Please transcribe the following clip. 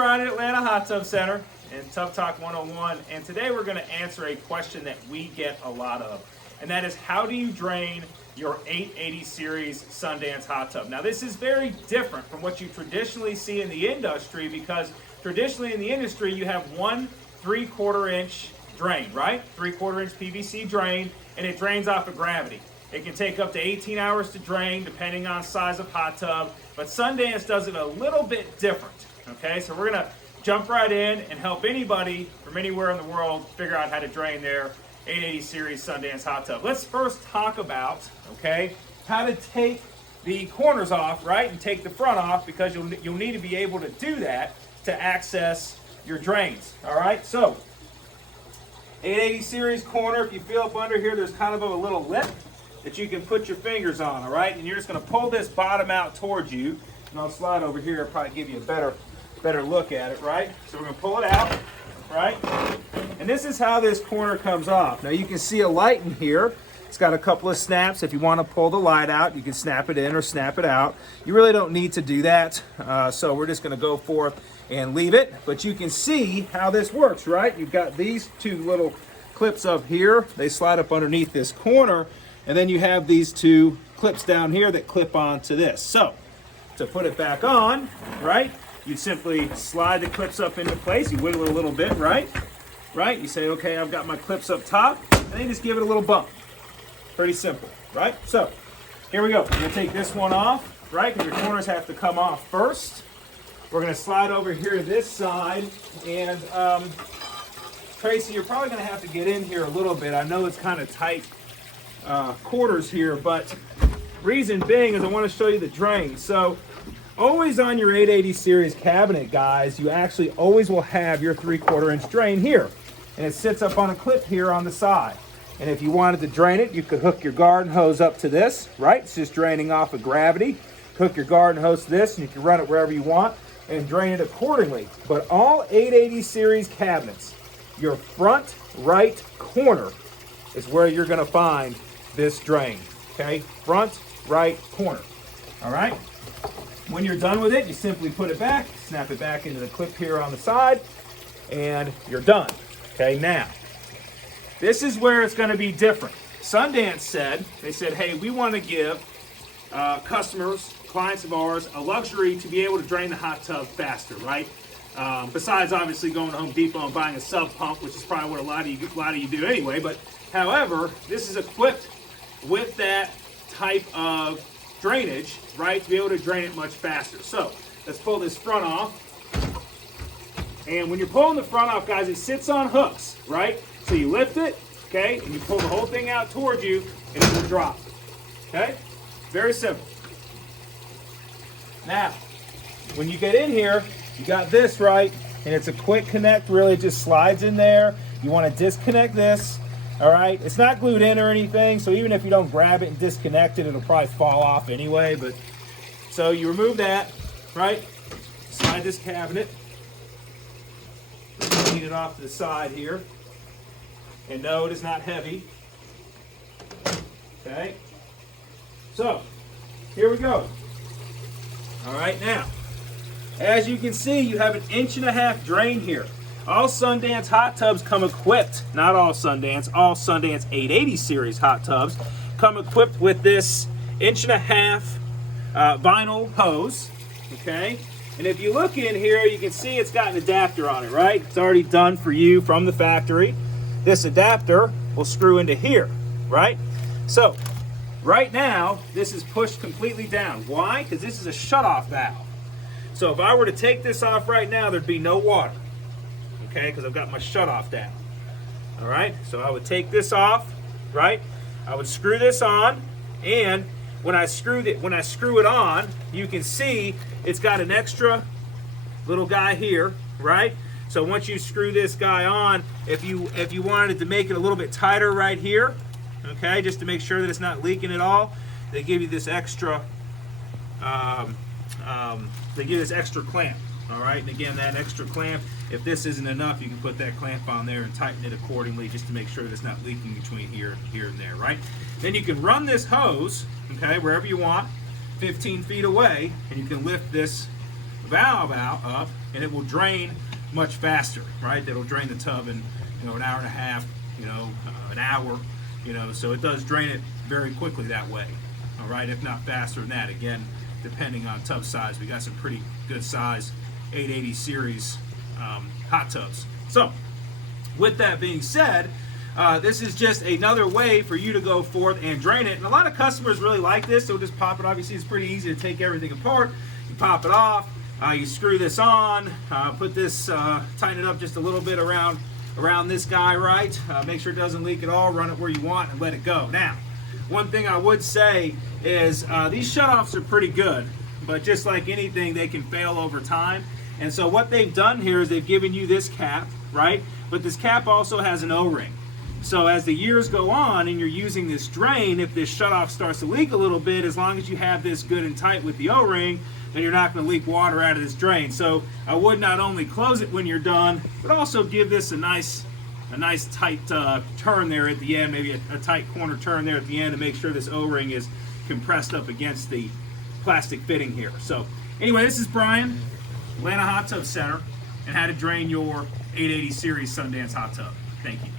Brian at Atlanta Hot Tub Center in Tub Talk 101, and today we're going to answer a question that we get a lot of, and that is, how do you drain your 880 series Sundance hot tub? Now, this is very different from what you traditionally see in the industry, because traditionally in the industry you have one 3/4 inch drain, right? 3/4 inch PVC drain, and it drains off of gravity. It can take up to 18 hours to drain depending on size of hot tub, but Sundance does it a little bit different. Okay, so we're going to jump right in and help anybody from anywhere in the world figure out how to drain their 880 series Sundance hot tub. Let's first talk about, okay, how to take the corners off, right, and take the front off, because you'll need to be able to do that to access your drains. All right, so 880 series corner, if you feel up under here, there's kind of a little lip that you can put your fingers on, all right, and you're just going to pull this bottom out towards you, and I'll slide over here, I'll probably give you a better look at it, right? So we're going to pull it out, right? And this is how this corner comes off. Now you can see a light in here. It's got a couple of snaps. If you want to pull the light out, you can snap it in or snap it out. You really don't need to do that. So we're just going to go forth and leave it. But you can see how this works, right? You've got these two little clips up here. They slide up underneath this corner. And then you have these two clips down here that clip onto this. So to put it back on, right, you simply slide the clips up into place. You wiggle it a little bit, right? You say, okay, I've got my clips up top, and then you just give it a little bump. Pretty simple, right? So here we go. We're gonna take this one off, right? Because your corners have to come off first. We're gonna slide over here to this side, and Tracy, you're probably gonna have to get in here a little bit. I know it's kind of tight quarters here, but reason being is I want to show you the drain. So always on your 880 series cabinet, guys, you actually always will have your 3/4 inch drain here, and it sits up on a clip here on the side. And if you wanted to drain it, you could hook your garden hose up to this, right? It's just draining off of gravity. Hook your garden hose to this, and you can run it wherever you want and drain it accordingly. But all 880 series cabinets, your front right corner is where you're going to find this drain. Okay, front right corner. All right. When you're done with it, you simply put it back, snap it back into the clip here on the side, and you're done. Okay, now, this is where it's going to be different. Sundance said, hey, we want to give customers, clients of ours, a luxury to be able to drain the hot tub faster, right? Besides obviously going to Home Depot and buying a sub pump, which is probably what a lot of you do anyway. But however, this is equipped with that type of drainage, right, to be able to drain it much faster. So let's pull this front off. And when you're pulling the front off, guys, it sits on hooks, right? So you lift it, okay, and you pull the whole thing out towards you, and it will drop. Okay? Very simple. Now, when you get in here, you got this, right? And it's a quick connect, really. It just slides in there. You want to disconnect this. All right, it's not glued in or anything, so even if you don't grab it and disconnect it, it'll probably fall off anyway. But so you remove that, right? Slide this cabinet, clean it off to the side here, and no, it is not heavy. Okay, so here we go. All right, now, as you can see, you have an 1.5 inch drain here. All Sundance hot tubs come equipped, not all Sundance 880 series hot tubs come equipped with this 1.5 inch vinyl hose, okay? And if you look in here, you can see it's got an adapter on it, right? It's already done for you from the factory. This adapter will screw into here, right? So, right now, this is pushed completely down. Why? Because this is a shutoff valve. So if I were to take this off right now, there'd be no water. Okay, because I've got my shutoff down. All right, so I would take this off, right? I would screw this on, and when I screw it on, you can see it's got an extra little guy here, right? So once you screw this guy on, if you wanted to make it a little bit tighter right here, okay, just to make sure that it's not leaking at all, they give you this extra. They give this extra clamp. All right, and again, that extra clamp, if this isn't enough, you can put that clamp on there and tighten it accordingly just to make sure that it's not leaking between here and there, right? Then you can run this hose, okay, wherever you want, 15 feet away, and you can lift this valve up, and it will drain much faster, right? It'll drain the tub in, an hour and a half, an hour, so it does drain it very quickly that way, all right, if not faster than that, again, depending on tub size. We got some pretty good size 880 series hot tubs. So with that being said, this is just another way for you to go forth and drain it. And a lot of customers really like this, so just pop it. Obviously, it's pretty easy to take everything apart. You pop it off, you screw this on, put this, tighten it up just a little bit around this guy, right? Make sure it doesn't leak at all, run it where you want, and let it go. Now, one thing I would say is these shutoffs are pretty good, but just like anything, they can fail over time. And so what they've done here is they've given you this cap, right? But this cap also has an O-ring. So as the years go on and you're using this drain, if this shutoff starts to leak a little bit, as long as you have this good and tight with the O-ring, then you're not going to leak water out of this drain. So I would not only close it when you're done, but also give this a nice tight turn there at the end, maybe a tight corner turn there at the end to make sure this O-ring is compressed up against the plastic fitting here. So anyway, this is Brian, Atlanta Hot Tub Center, and how to drain your 880 series Sundance hot tub. Thank you.